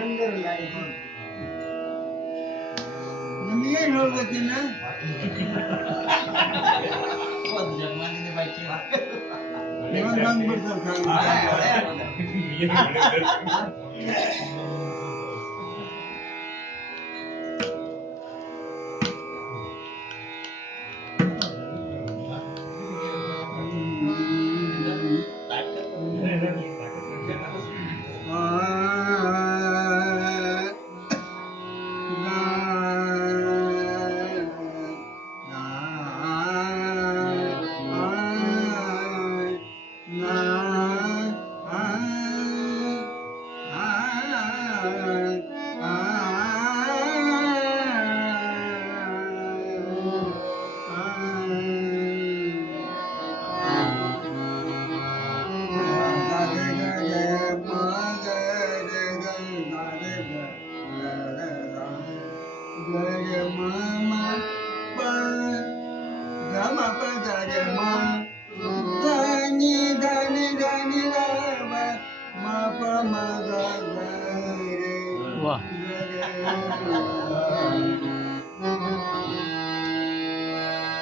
ಬಂದರ ಲೈಫ್ ನಿಮ್ಗೇನು ಹೇಳ್ಬೇಕಿನ್ನ? ನಿಮಗೆ ಬಂದ್ಬಿಡ್ತಾರೆ Uh...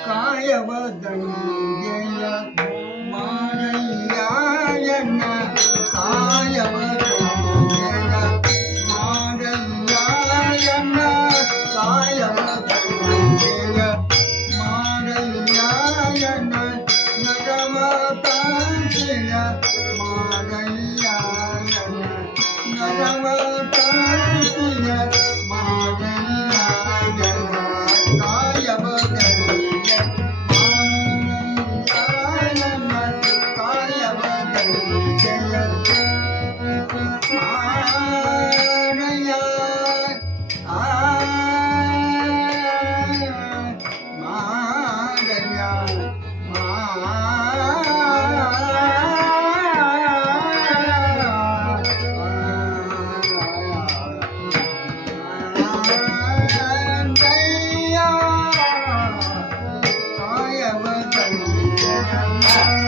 காயவதங்கேய மாடையா என்ன காயவதங்கேய மாடையா என்ன காயவதங்கேய மாடையா என்ன நகமதாங்கிய 诶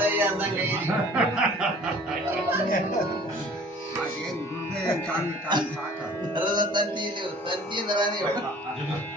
来呀，大哥！大哥，你那干的干啥干？那是三 D 的，三 D 的那玩意。